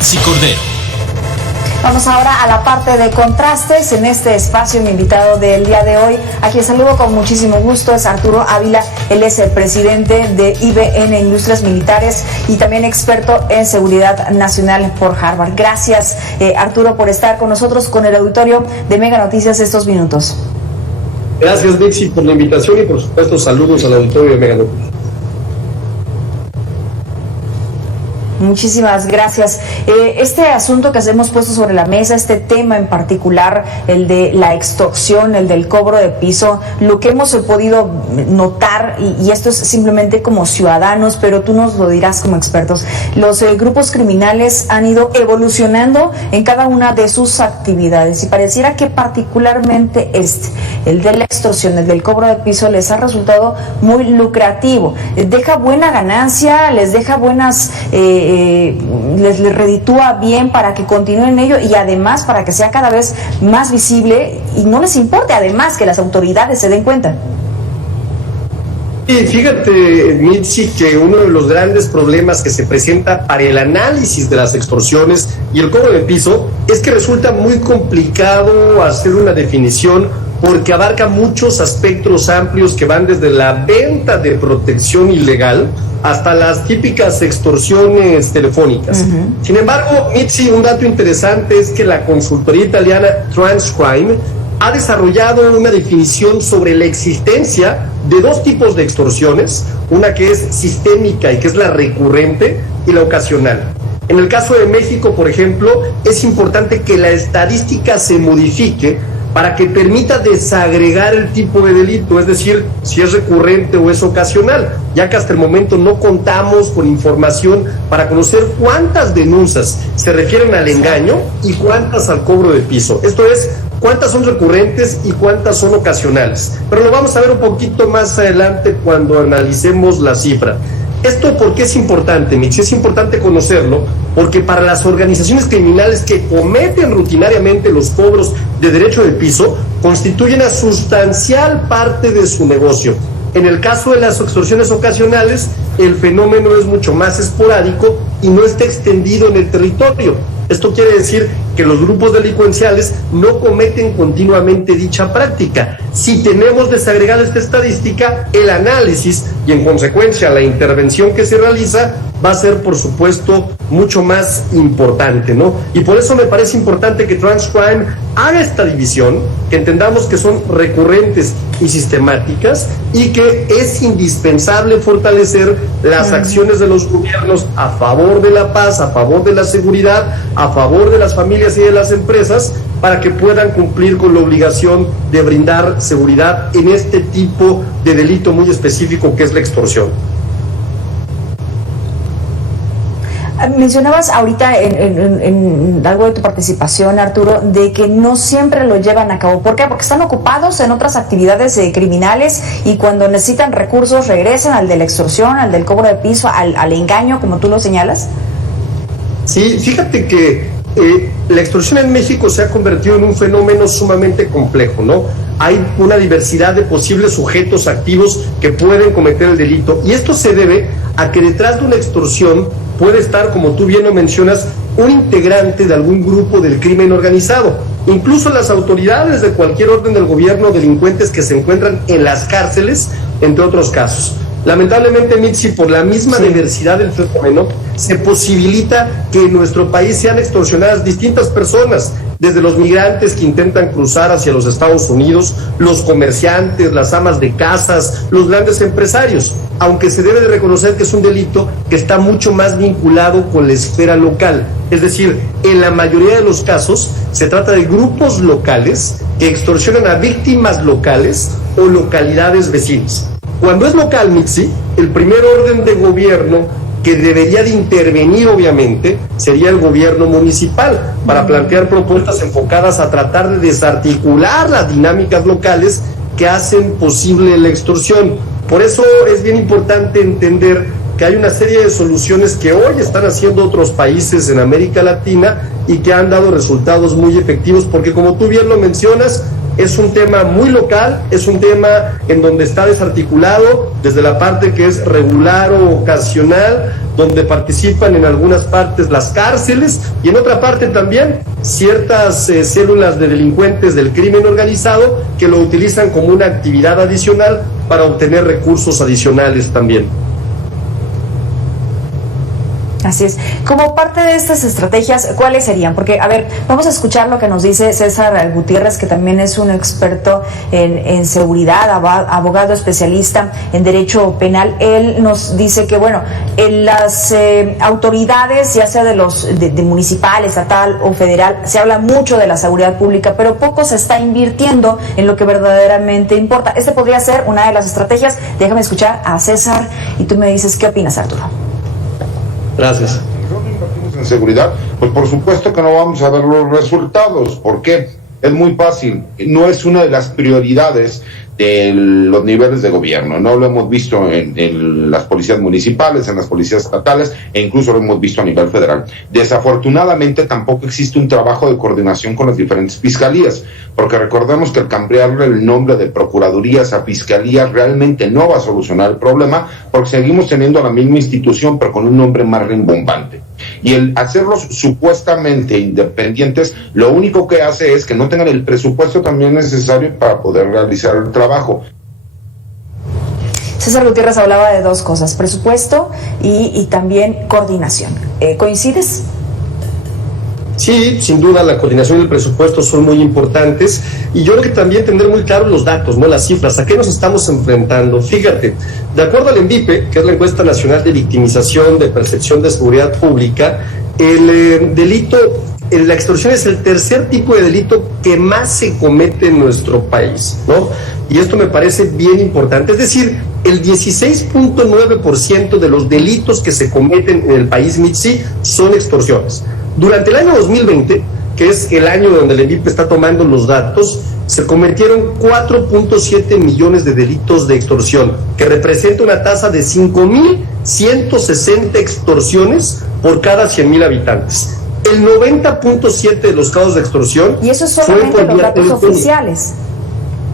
Mitzi Cordero. Vamos ahora a la parte de contrastes. En este espacio, mi invitado del día de hoy, a quien saludo con muchísimo gusto, es Arturo Ávila. Él es el presidente de IBN Industrias Militares y también experto en seguridad nacional por Harvard. Gracias, Arturo, por estar con nosotros, con el auditorio de Mega Noticias estos minutos. Gracias, Mitzi, por la invitación y, por supuesto, saludos al auditorio de Mega Noticias. Muchísimas gracias. Este asunto que hemos puesto sobre la mesa, este tema en particular, el de la extorsión, el del cobro de piso, lo que hemos podido notar, y esto es simplemente como ciudadanos, pero tú nos lo dirás como expertos, los grupos criminales han ido evolucionando en cada una de sus actividades y pareciera que particularmente el de la extorsión, el del cobro de piso, les ha resultado muy lucrativo. Deja buena ganancia, les deja buenas... les reditúa bien para que continúen en ello y además para que sea cada vez más visible y no les importe además que las autoridades se den cuenta. Y fíjate, Mitzi, que uno de los grandes problemas que se presenta para el análisis de las extorsiones y el cobro de piso es que resulta muy complicado hacer una definición porque abarca muchos aspectos amplios que van desde la venta de protección ilegal hasta las típicas extorsiones telefónicas. Uh-huh. Sin embargo, Mitzi, un dato interesante es que la consultoría italiana Transcrime ha desarrollado una definición sobre la existencia de dos tipos de extorsiones, una que es sistémica y que es la recurrente, y la ocasional. En el caso de México, por ejemplo, es importante que la estadística se modifique para que permita desagregar el tipo de delito, es decir, si es recurrente o es ocasional, ya que hasta el momento no contamos con información para conocer cuántas denuncias se refieren al engaño y cuántas al cobro de piso. Esto es, cuántas son recurrentes y cuántas son ocasionales. Pero lo vamos a ver un poquito más adelante cuando analicemos la cifra. ¿Esto por qué es importante, Mitch? Es importante conocerlo porque para las organizaciones criminales que cometen rutinariamente los cobros de derecho de piso, constituyen una sustancial parte de su negocio. En el caso de las extorsiones ocasionales, el fenómeno es mucho más esporádico y no está extendido en el territorio. Esto quiere decir que los grupos delincuenciales no cometen continuamente dicha práctica. Si tenemos desagregada esta estadística, el análisis y en consecuencia la intervención que se realiza va a ser, por supuesto, mucho más importante, ¿no? Y por eso me parece importante que Transcrime haga esta división, que entendamos que son recurrentes y sistemáticas y que es indispensable fortalecer las acciones de los gobiernos a favor de la paz, a favor de la seguridad, a favor de las familias y de las empresas, para que puedan cumplir con la obligación de brindar seguridad en este tipo de delito muy específico que es la extorsión. Mencionabas ahorita en algo de tu participación, Arturo, de que no siempre lo llevan a cabo. ¿Por qué? Porque están ocupados en otras actividades criminales y cuando necesitan recursos regresan al de la extorsión, al del cobro de piso, al engaño, como tú lo señalas. Sí, fíjate que la extorsión en México se ha convertido en un fenómeno sumamente complejo, ¿no? Hay una diversidad de posibles sujetos activos que pueden cometer el delito y esto se debe a que detrás de una extorsión puede estar, como tú bien lo mencionas, un integrante de algún grupo del crimen organizado. Incluso las autoridades de cualquier orden del gobierno, delincuentes que se encuentran en las cárceles, entre otros casos. Lamentablemente, Mitzi, por la misma diversidad del fenómeno, se posibilita que en nuestro país sean extorsionadas distintas personas, desde los migrantes que intentan cruzar hacia los Estados Unidos, los comerciantes, las amas de casas, los grandes empresarios, aunque se debe de reconocer que es un delito que está mucho más vinculado con la esfera local. Es decir, en la mayoría de los casos se trata de grupos locales que extorsionan a víctimas locales o localidades vecinas. Cuando es local, Mitzi, el primer orden de gobierno que debería de intervenir, obviamente, sería el gobierno municipal para plantear propuestas enfocadas a tratar de desarticular las dinámicas locales que hacen posible la extorsión. Por eso es bien importante entender que hay una serie de soluciones que hoy están haciendo otros países en América Latina y que han dado resultados muy efectivos, porque como tú bien lo mencionas, es un tema muy local, es un tema en donde está desarticulado desde la parte que es regular o ocasional, donde participan en algunas partes las cárceles y en otra parte también ciertas células de delincuentes del crimen organizado que lo utilizan como una actividad adicional para obtener recursos adicionales también. Así es. Como parte de estas estrategias, ¿cuáles serían? Porque, a ver, vamos a escuchar lo que nos dice César Gutiérrez, que también es un experto en seguridad, abogado especialista en derecho penal. Él nos dice que, bueno, en las autoridades, ya sea de municipal, estatal o federal, se habla mucho de la seguridad pública, pero poco se está invirtiendo en lo que verdaderamente importa. Este podría ser una de las estrategias. Déjame escuchar a César y tú me dices qué opinas, Arturo. Gracias. No invertimos en seguridad, pues por supuesto que no vamos a ver los resultados. ¿Por qué? Es muy fácil. No es una de las prioridades de los niveles de gobierno. No lo hemos visto en las policías municipales, en las policías estatales e incluso lo hemos visto a nivel federal. Desafortunadamente tampoco existe un trabajo de coordinación con las diferentes fiscalías, porque recordemos que el cambiarle el nombre de procuradurías a fiscalías realmente no va a solucionar el problema, porque seguimos teniendo la misma institución pero con un nombre más rimbombante. Y el hacerlos supuestamente independientes, lo único que hace es que no tengan el presupuesto también necesario para poder realizar el trabajo. César Gutiérrez hablaba de dos cosas, presupuesto y también coordinación. ¿Coincides? Sí, sin duda la coordinación y el presupuesto son muy importantes y yo creo que también tener muy claros los datos, no las cifras, ¿a qué nos estamos enfrentando? Fíjate, de acuerdo al ENVIPE, que es la encuesta nacional de victimización de percepción de seguridad pública, el delito, la extorsión es el tercer tipo de delito que más se comete en nuestro país, ¿no? Y esto me parece bien importante, es decir, el 16.9% de los delitos que se cometen en el país, Mitzi, son extorsiones. Durante el año 2020, que es el año donde el ENVIPE está tomando los datos, se cometieron 4.7 millones de delitos de extorsión, que representa una tasa de 5.160 extorsiones por cada 100,000 habitantes. El 90.7 de los casos de extorsión... Y eso es solamente los datos oficiales.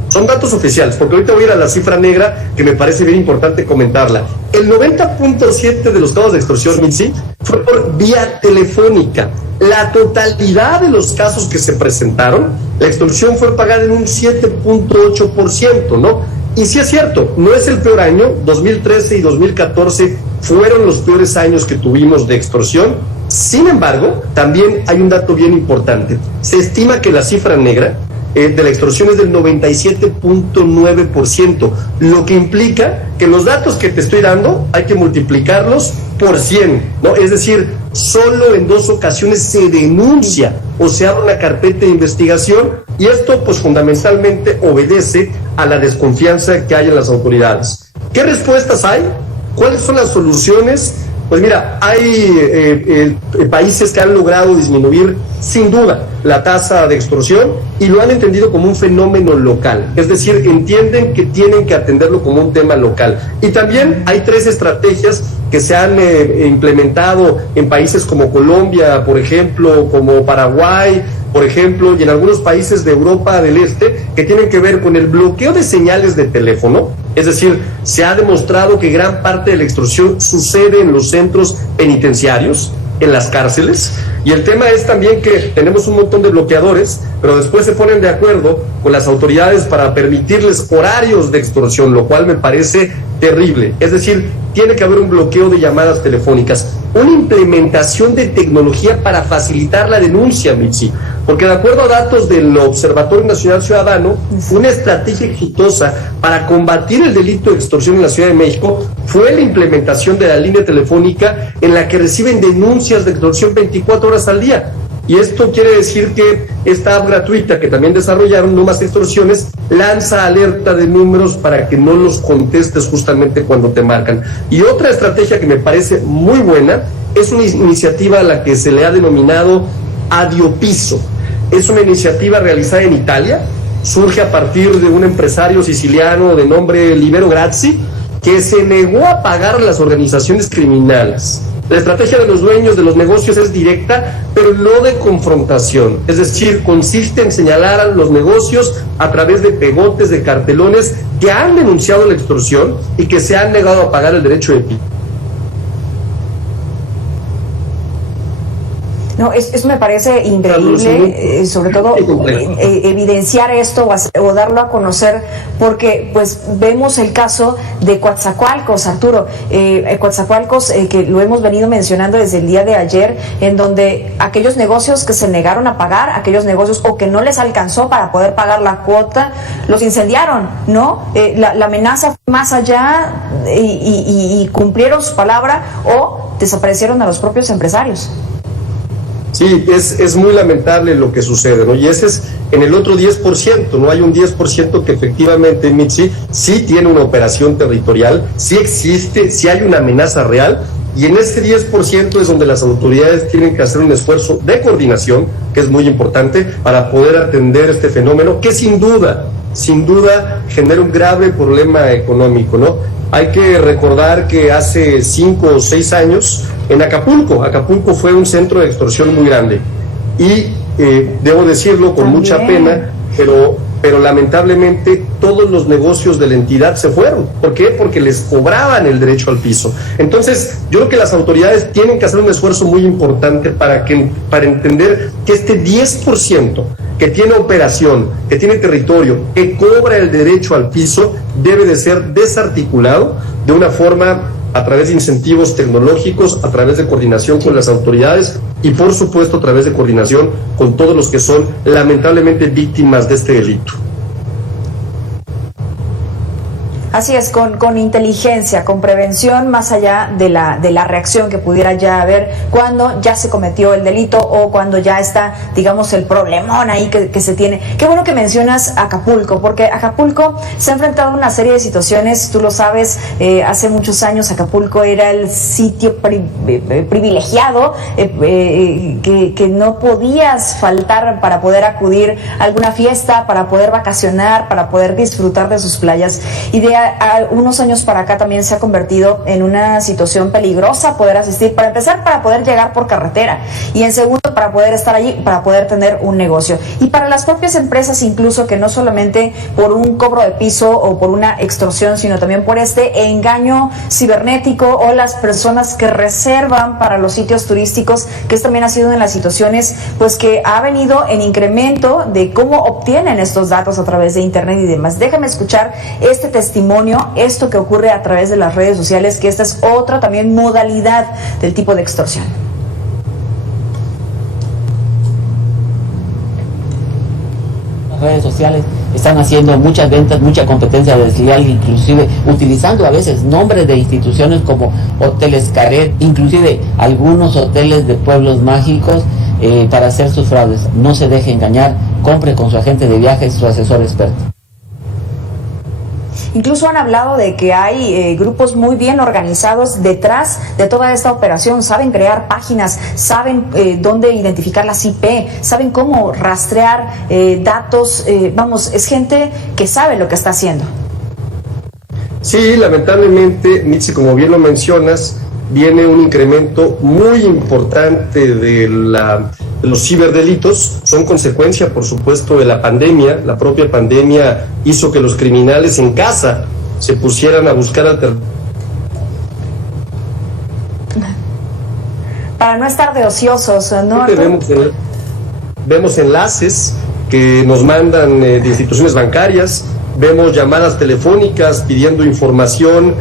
Son datos oficiales, porque ahorita voy a ir a la cifra negra, que me parece bien importante comentarla. El 90.7 de los casos de extorsión, Mitzi, fue por vía telefónica. La totalidad de los casos que se presentaron, la extorsión fue pagada en un 7.8%, ¿no? Y sí es cierto, no es el peor año, 2013 y 2014 fueron los peores años que tuvimos de extorsión. Sin embargo, también hay un dato bien importante. Se estima que la cifra negra de la extorsión es del 97.9%, lo que implica que los datos que te estoy dando hay que multiplicarlos por 100, ¿no? Es decir, solo en 2 ocasiones se denuncia o se abre una carpeta de investigación y esto pues fundamentalmente obedece a la desconfianza que hay en las autoridades. ¿Qué respuestas hay? ¿Cuáles son las soluciones? Pues mira, hay países que han logrado disminuir sin duda la tasa de extorsión y lo han entendido como un fenómeno local, es decir, entienden que tienen que atenderlo como un tema local. Y también hay 3 estrategias que se han implementado en países como Colombia, por ejemplo, como Paraguay, por ejemplo, y en algunos países de Europa del Este, que tienen que ver con el bloqueo de señales de teléfono. Es decir, se ha demostrado que gran parte de la extorsión sucede en los centros penitenciarios, en las cárceles, y el tema es también que tenemos un montón de bloqueadores, pero después se ponen de acuerdo con las autoridades para permitirles horarios de extorsión, lo cual me parece terrible. Es decir, tiene que haber un bloqueo de llamadas telefónicas, una implementación de tecnología para facilitar la denuncia, Mitzi, porque de acuerdo a datos del Observatorio Nacional Ciudadano, una estrategia exitosa para combatir el delito de extorsión en la Ciudad de México fue la implementación de la línea telefónica en la que reciben denuncias de extorsión 24 horas al día. Y esto quiere decir que esta app gratuita que también desarrollaron, No Más Extorsiones, lanza alerta de números para que no los contestes justamente cuando te marcan. Y otra estrategia que me parece muy buena es una iniciativa a la que se le ha denominado Adiopiso. Es una iniciativa realizada en Italia, surge a partir de un empresario siciliano de nombre Libero Grazzi, que se negó a pagar a las organizaciones criminales La estrategia de los dueños de los negocios es directa, pero no de confrontación. Es decir, consiste en señalar a los negocios a través de pegotes, de cartelones que han denunciado la extorsión y que se han negado a pagar el derecho de piso. No, eso me parece increíble, sobre todo evidenciar esto o darlo a conocer, porque pues vemos el caso de Coatzacoalcos, Arturo, Coatzacoalcos, que lo hemos venido mencionando desde el día de ayer, en donde aquellos negocios que se negaron a pagar, aquellos negocios o que no les alcanzó para poder pagar la cuota, los incendiaron, ¿no? La amenaza fue más allá y cumplieron su palabra o desaparecieron a los propios empresarios. Sí, es muy lamentable lo que sucede, ¿no? Y ese es en el otro 10%, ¿no? Hay un 10% que efectivamente, Mitzi, sí tiene una operación territorial, sí existe, sí hay una amenaza real, y en ese 10% es donde las autoridades tienen que hacer un esfuerzo de coordinación, que es muy importante, para poder atender este fenómeno, que sin duda genera un grave problema económico, ¿no? Hay que recordar que hace 5 o 6 años, en Acapulco fue un centro de extorsión muy grande. Y debo decirlo con mucha pena, pero lamentablemente todos los negocios de la entidad se fueron. ¿Por qué? Porque les cobraban el derecho al piso. Entonces, yo creo que las autoridades tienen que hacer un esfuerzo muy importante para entender que este 10% que tiene operación, que tiene territorio, que cobra el derecho al piso, debe de ser desarticulado de una forma a través de incentivos tecnológicos, a través de coordinación con las autoridades y, por supuesto, a través de coordinación con todos los que son lamentablemente víctimas de este delito. Así es, con inteligencia, con prevención, más allá de la reacción que pudiera ya haber cuando ya se cometió el delito o cuando ya está, digamos, el problemón ahí que se tiene. Qué bueno que mencionas Acapulco, porque Acapulco se ha enfrentado a una serie de situaciones, tú lo sabes, hace muchos años Acapulco era el sitio privilegiado que no podías faltar para poder acudir a alguna fiesta, para poder vacacionar, para poder disfrutar de sus playas, y de unos años para acá también se ha convertido en una situación peligrosa poder asistir, para empezar, para poder llegar por carretera, y en segundo, para poder estar allí, para poder tener un negocio, y para las propias empresas incluso, que no solamente por un cobro de piso o por una extorsión, sino también por este engaño cibernético, o las personas que reservan para los sitios turísticos, que también ha sido una de las situaciones pues que ha venido en incremento de cómo obtienen estos datos a través de internet y demás. Déjame escuchar este testimonio, esto que ocurre a través de las redes sociales, que esta es otra también modalidad del tipo de extorsión. Las redes sociales están haciendo muchas ventas, mucha competencia desleal, inclusive utilizando a veces nombres de instituciones como Hoteles Caret, inclusive algunos hoteles de pueblos mágicos, para hacer sus fraudes. No se deje engañar, compre con su agente de viajes, su asesor experto. Incluso han hablado de que hay grupos muy bien organizados detrás de toda esta operación. Saben crear páginas, saben dónde identificar las IP, saben cómo rastrear datos. Vamos, es gente que sabe lo que está haciendo. Sí, lamentablemente, Mitzi, como bien lo mencionas, viene un incremento muy importante de los ciberdelitos. Son consecuencia, por supuesto, de la pandemia. La propia pandemia hizo que los criminales en casa se pusieran a buscar alternativas. Para no estar de ociosos, ¿no? Vemos enlaces que nos mandan de instituciones bancarias, vemos llamadas telefónicas pidiendo información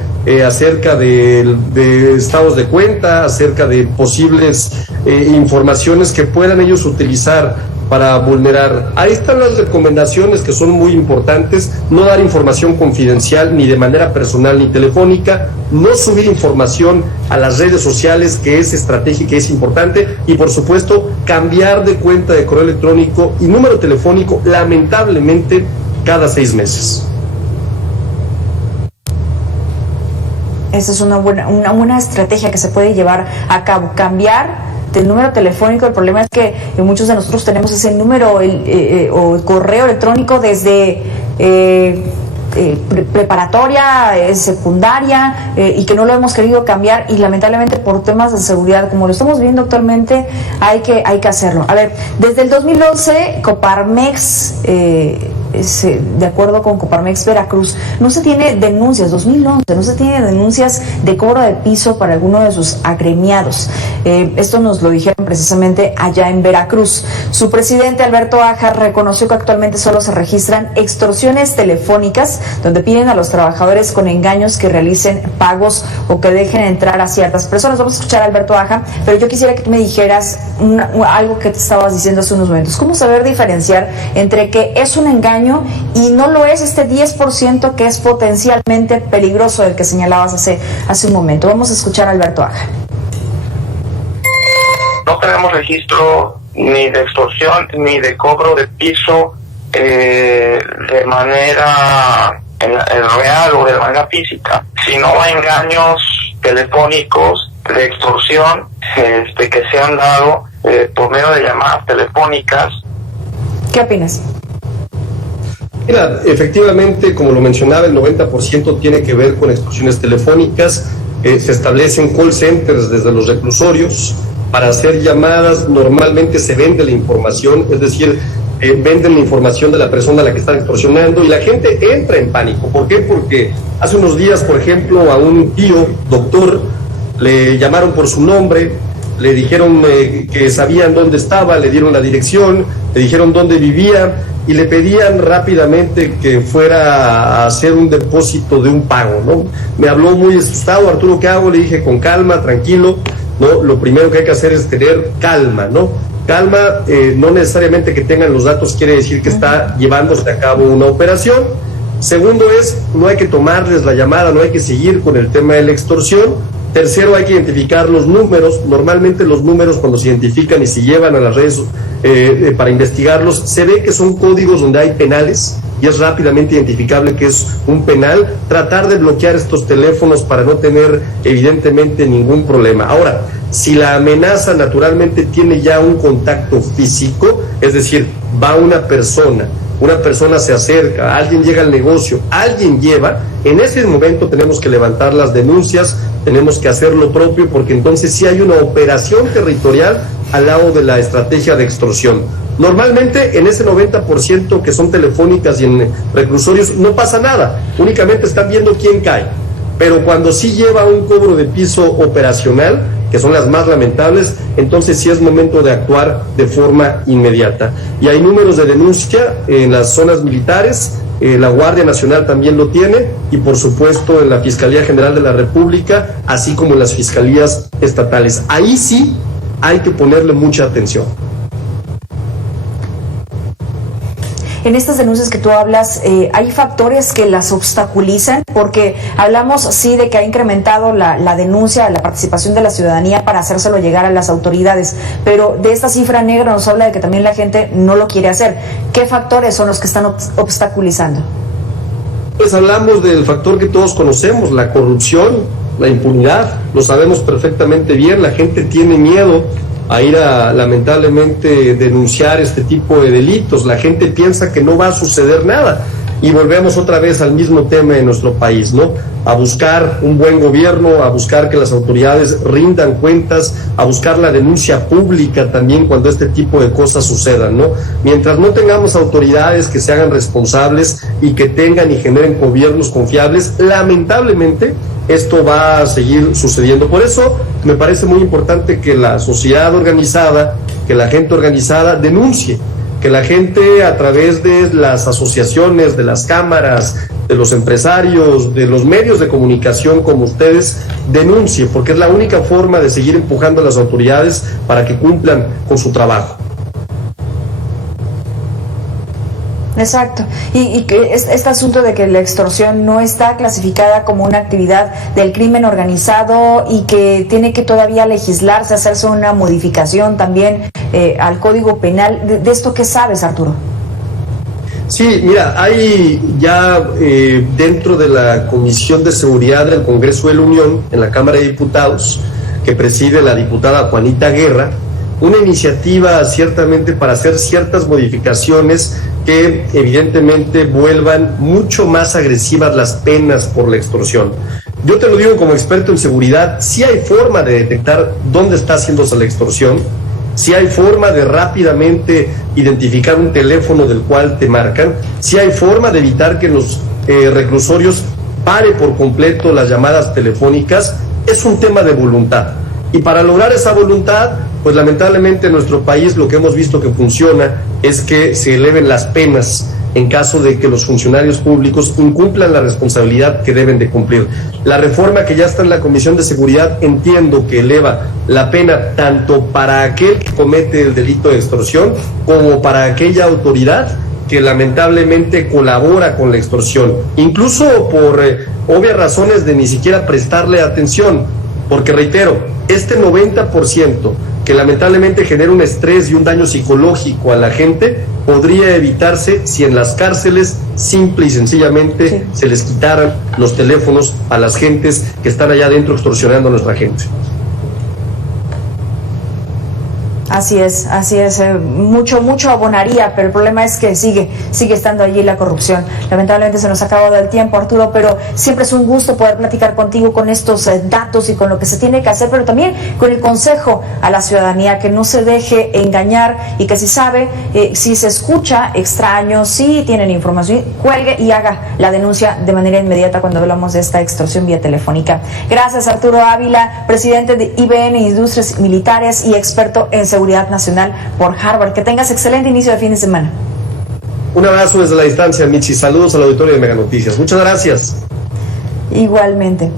acerca de estados de cuenta, acerca de posibles informaciones que puedan ellos utilizar para vulnerar. Ahí están las recomendaciones que son muy importantes: no dar información confidencial ni de manera personal ni telefónica, no subir información a las redes sociales, que es estratégica y es importante, y por supuesto cambiar de cuenta de correo electrónico y número telefónico, lamentablemente, cada 6 meses. Esa es una buena estrategia que se puede llevar a cabo, cambiar del número telefónico. El problema es que muchos de nosotros tenemos ese número o correo electrónico desde preparatoria, secundaria, y que no lo hemos querido cambiar, y lamentablemente por temas de seguridad, como lo estamos viendo actualmente, hay que hacerlo. A ver, desde el 2011, Coparmex, de acuerdo con Coparmex Veracruz, no se tiene denuncias, 2011, no se tiene denuncias de cobro de piso para alguno de sus agremiados. Esto nos lo dijeron precisamente allá en Veracruz. Su presidente, Alberto Aja, reconoció que actualmente solo se registran extorsiones telefónicas donde piden a los trabajadores con engaños que realicen pagos o que dejen entrar a ciertas personas. Vamos a escuchar a Alberto Aja, pero yo quisiera que tú me dijeras algo que te estabas diciendo hace unos momentos. ¿Cómo saber diferenciar entre que es un engaño y no lo es, este 10% que es potencialmente peligroso, del que señalabas hace un momento? Vamos a escuchar a Alberto Aja. No tenemos registro ni de extorsión ni de cobro de piso de manera real o de manera física, sino engaños telefónicos de extorsión que se han dado por medio de llamadas telefónicas. ¿Qué opinas? Mira, efectivamente, como lo mencionaba, el 90% tiene que ver con extorsiones telefónicas. Se establecen call centers desde los reclusorios para hacer llamadas. Normalmente se vende la información, es decir, venden la información de la persona a la que están extorsionando, y la gente entra en pánico. ¿Por qué? Porque hace unos días, por ejemplo, a un tío doctor le llamaron por su nombre, le dijeron que sabían dónde estaba, le dieron la dirección, le dijeron dónde vivía y le pedían rápidamente que fuera a hacer un depósito de un pago, ¿no? Me habló muy asustado: Arturo, ¿qué hago? Le dije: con calma, tranquilo, ¿no? Lo primero que hay que hacer es tener calma, ¿no? Calma, no necesariamente que tengan los datos quiere decir que está llevándose a cabo una operación. Segundo es, no hay que tomarles la llamada, no hay que seguir con el tema de la extorsión. Tercero, hay que identificar los números. Normalmente los números, cuando se identifican y se llevan a las redes para investigarlos, se ve que son códigos donde hay penales y es rápidamente identificable que es un penal. Tratar de bloquear estos teléfonos para no tener evidentemente ningún problema. Ahora, si la amenaza naturalmente tiene ya un contacto físico, es decir, va una persona se acerca, alguien llega al negocio, alguien lleva, en ese momento tenemos que levantar las denuncias, tenemos que hacer lo propio, porque entonces sí hay una operación territorial al lado de la estrategia de extorsión. Normalmente en ese 90% que son telefónicas y en reclusorios no pasa nada, únicamente están viendo quién cae. Pero cuando sí lleva un cobro de piso operacional, que son las más lamentables, entonces sí es momento de actuar de forma inmediata. Y hay números de denuncia en las zonas militares, la Guardia Nacional también lo tiene, y por supuesto en la Fiscalía General de la República, así como en las fiscalías estatales. Ahí sí hay que ponerle mucha atención. En estas denuncias que tú hablas, ¿hay factores que las obstaculizan? Porque hablamos, sí, de que ha incrementado la denuncia, la participación de la ciudadanía para hacérselo llegar a las autoridades, pero de esta cifra negra nos habla de que también la gente no lo quiere hacer. ¿Qué factores son los que están obstaculizando? Pues hablamos del factor que todos conocemos, la corrupción, la impunidad. Lo sabemos perfectamente bien, la gente tiene miedo a ir a, lamentablemente, denunciar este tipo de delitos. La gente piensa que no va a suceder nada. Y volvemos otra vez al mismo tema de nuestro país, ¿no? A buscar un buen gobierno, a buscar que las autoridades rindan cuentas, a buscar la denuncia pública también cuando este tipo de cosas sucedan, ¿no? Mientras no tengamos autoridades que se hagan responsables y que tengan y generen gobiernos confiables, lamentablemente esto va a seguir sucediendo. Por eso me parece muy importante que la sociedad organizada, que la gente organizada denuncie, que la gente a través de las asociaciones, de las cámaras, de los empresarios, de los medios de comunicación como ustedes, denuncie, porque es la única forma de seguir empujando a las autoridades para que cumplan con su trabajo. Exacto, y que este asunto de que la extorsión no está clasificada como una actividad del crimen organizado y que tiene que todavía legislarse, hacerse una modificación también al Código Penal. ¿De esto qué sabes, Arturo? Sí, mira, hay ya dentro de la Comisión de Seguridad del Congreso de la Unión, en la Cámara de Diputados, que preside la diputada Juanita Guerra, una iniciativa ciertamente para hacer ciertas modificaciones que evidentemente vuelvan mucho más agresivas las penas por la extorsión. Yo te lo digo como experto en seguridad, sí hay forma de detectar dónde está haciéndose la extorsión, sí hay forma de rápidamente identificar un teléfono del cual te marcan, sí hay forma de evitar que los reclusorios pare por completo las llamadas telefónicas. Es un tema de voluntad. Y para lograr esa voluntad, pues lamentablemente en nuestro país lo que hemos visto que funciona es que se eleven las penas en caso de que los funcionarios públicos incumplan la responsabilidad que deben de cumplir. La reforma que ya está en la Comisión de Seguridad entiendo que eleva la pena tanto para aquel que comete el delito de extorsión como para aquella autoridad que lamentablemente colabora con la extorsión, incluso por obvias razones de ni siquiera prestarle atención, porque reitero, este 90% que lamentablemente genera un estrés y un daño psicológico a la gente, podría evitarse si en las cárceles simple y sencillamente se les quitaran los teléfonos a las gentes que están allá adentro extorsionando a nuestra gente. Así es, mucho abonaría, pero el problema es que sigue estando allí la corrupción. Lamentablemente se nos ha acabado el tiempo, Arturo, pero siempre es un gusto poder platicar contigo con estos datos y con lo que se tiene que hacer, pero también con el consejo a la ciudadanía, que no se deje engañar y que si sabe, si se escucha extraños, si tienen información, cuelgue y haga la denuncia de manera inmediata cuando hablamos de esta extorsión vía telefónica. Gracias, Arturo Ávila, presidente de IBN Industrias Militares y experto en seguridad nacional por Harvard. Que tengas excelente inicio de fin de semana. Un abrazo desde la distancia, Michi. Saludos al auditorio de Mega Noticias. Muchas gracias. Igualmente.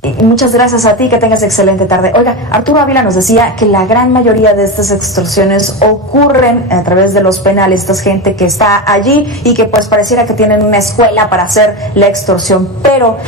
Y muchas gracias a ti, que tengas excelente tarde. Oiga, Arturo Ávila nos decía que la gran mayoría de estas extorsiones ocurren a través de los penales, esta gente que está allí y que pues pareciera que tienen una escuela para hacer la extorsión, pero